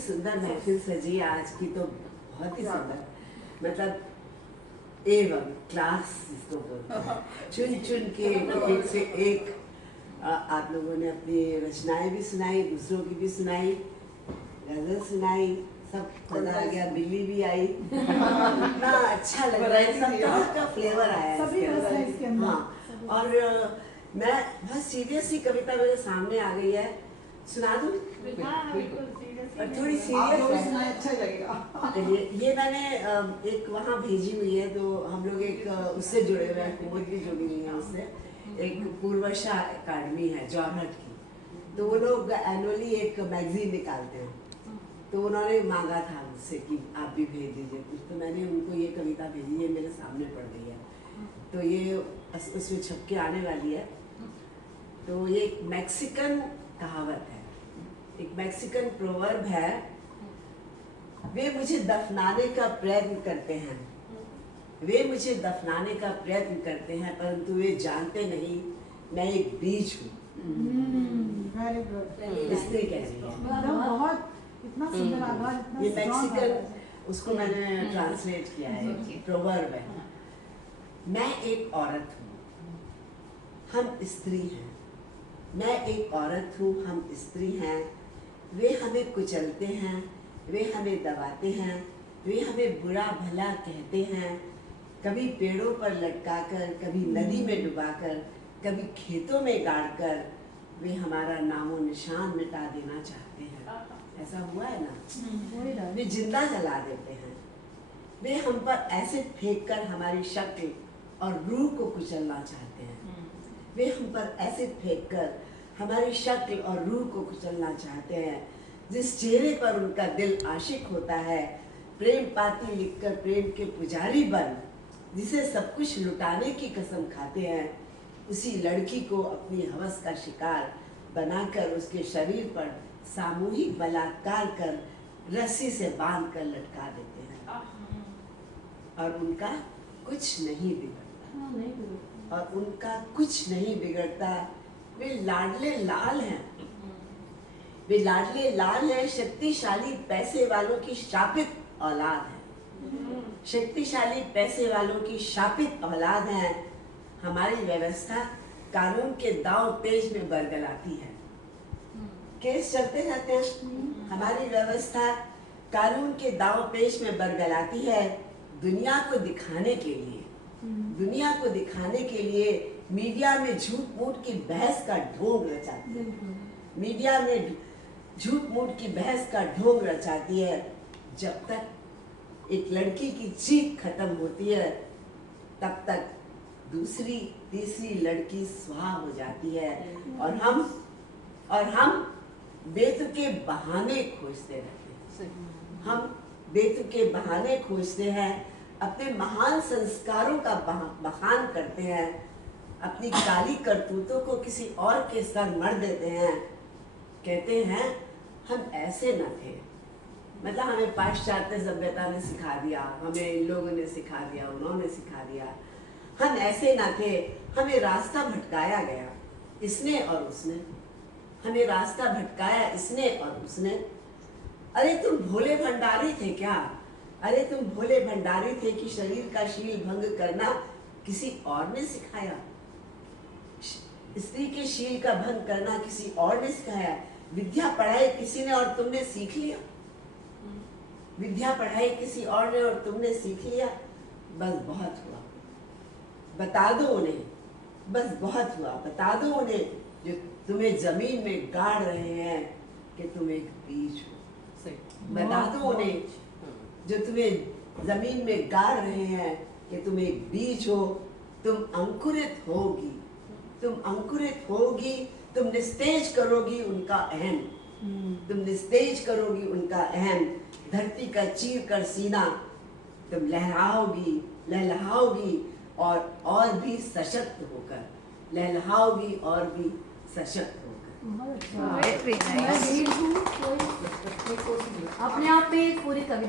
सुंदर महफिल सजी आज की, तो बहुत ही सुंदर, मतलब एवं क्लास जिसको बोलते हैं। चुन चुन के एक से एक आप लोगों ने अपनी रचनाएं भी सुनाई, दूसरों की भी सुनाई, गजल सुनाई, सब मजा आ गया, बिल्ली भी आई। इतना अच्छा लग रहा है, सब तरह का फ्लेवर आया है इसके अंदर। हाँ, और मैं बहुत सीरियस ही कविता मेरे सामने आ गई है, सुना दूं? और थोड़ी सीरियस अच्छा लगेगा। ये मैंने एक वहाँ भेजी हुई है, तो हम लोग एक उससे जुड़े हुए हैं, हुकूमत भी जुड़ी हुई है उससे, एक पूर्वशा अकादमी है जॉर्हट की, तो वो लोग एनुअली एक मैगजीन निकालते हैं, तो उन्होंने मांगा था मुझसे कि आप भी भेज दीजिए कुछ, तो मैंने उनको ये कविता भेजी है, मेरे सामने पड़ गई है, तो ये उसमें छप के आने वाली है। तो ये एक मैक्सिकन कहावत है, एक मैक्सिकन प्रोवर्ब है, वे मुझे दफनाने का प्रयत्न करते हैं, वे मुझे दफनाने का प्रयत्न करते हैं, परंतु वे जानते नहीं मैं एक बीज हूँ। Very good. स्त्री कह रही है, बहुत इतना सुंदर आवाज, इतना ये मैक्सिकन, उसको मैंने ट्रांसलेट किया है, प्रोवर्ब है। मैं एक औरत हूँ, हम स्त्री हैं, मैं एक औरत हूँ, हम स्त्री हैं, वे हमें कुचलते हैं, वे हमें दबाते हैं, वे हमें बुरा भला कहते हैं, कभी पेड़ों पर लटकाकर, कभी नदी में डुबाकर, कभी खेतों में गाड़कर, वे हमारा नामो निशान मिटा देना चाहते हैं। ऐसा हुआ है ना? वे जिंदा जला देते हैं, वे हम पर एसिड फेंककर हमारी शक्ल और रूह को कुचलना चाहते हैं, वे हम पर एसिड फेंककर हमारी शक्ल और रूह को कुचलना चाहते हैं। जिस चेहरे पर उनका दिल आशिक होता है, प्रेम पाती लिखकर प्रेम के पुजारी बन, जिसे सब कुछ लुटाने की कसम खाते हैं, उसी लड़की को अपनी हवस का शिकार बनाकर उसके शरीर पर सामूहिक बलात्कार कर रस्सी से बांध कर लटका देते हैं, और उनका कुछ नहीं बिगड़ता, और उनका कुछ नहीं बिगड़ता। वे लाडले लाल हैं, वे लाडले लाल हैं, शक्तिशाली पैसे वालों की शापित औलाद है, शक्तिशाली पैसे वालों की शापित औलाद है। हमारी व्यवस्था कानून के दांव पेच में बरगलाती है, केस चलते रहते हैं, हमारी व्यवस्था कानून के दांव पेच में बरगलाती है। दुनिया को दिखाने के लिए, दुनिया को दिखाने के लिए मीडिया में झूठ मूठ की बहस का ढोंग रचाती है, मीडिया में झूठ मूठ की बहस का ढोंग रचाती है। जब तक एक लड़की की चीख खत्म होती है, तब तक दूसरी तीसरी लड़की स्वाहा हो जाती है, और हम बेतुके बहाने खोजते रहते हैं, हम बेतुके बहाने खोजते हैं, अपने महान संस्कारों का बखान करते हैं, अपनी काली करतूतों को किसी और के सर मढ़ देते हैं, कहते हैं हम ऐसे न थे, मतलब हमें पाश्चात्य सभ्यता ने सिखा दिया, हमें इन लोगों ने सिखा दिया, उन्होंने सिखा दिया, हम ऐसे न थे, हमें रास्ता भटकाया गया इसने और उसने, हमें रास्ता भटकाया इसने और उसने। अरे तुम भोले भंडारी थे क्या? अरे तुम भोले भंडारी थे कि शरीर का शील भंग करना किसी और ने सिखाया, स्त्री के शील का भंग करना किसी और ने सिखाया। विद्या पढ़ाई किसी ने और तुमने सीख लिया, विद्या पढ़ाई किसी और ने और तुमने सीख लिया। बस बहुत हुआ, बता दो उन्हें, बस बहुत हुआ, बता दो उन्हें जो तुम्हें जमीन में गाड़ रहे हैं कि तुम एक बीज हो। बता दो उन्हें जो तुम्हें जमीन में गाड़ रहे हैं कि तुम एक बीज हो, तुम अंकुरित होगी, तुम अंकुरित होगी, तुम निस्तेज करोगी उनका अहम, तुम निस्तेज करोगी उनका अहम। धरती का चीर कर सीना तुम लहराओगी, लहलहाओगी, और भी सशक्त होकर, लहलहाओगी और भी सशक्त होकर। अपने आप में एक पूरी कविता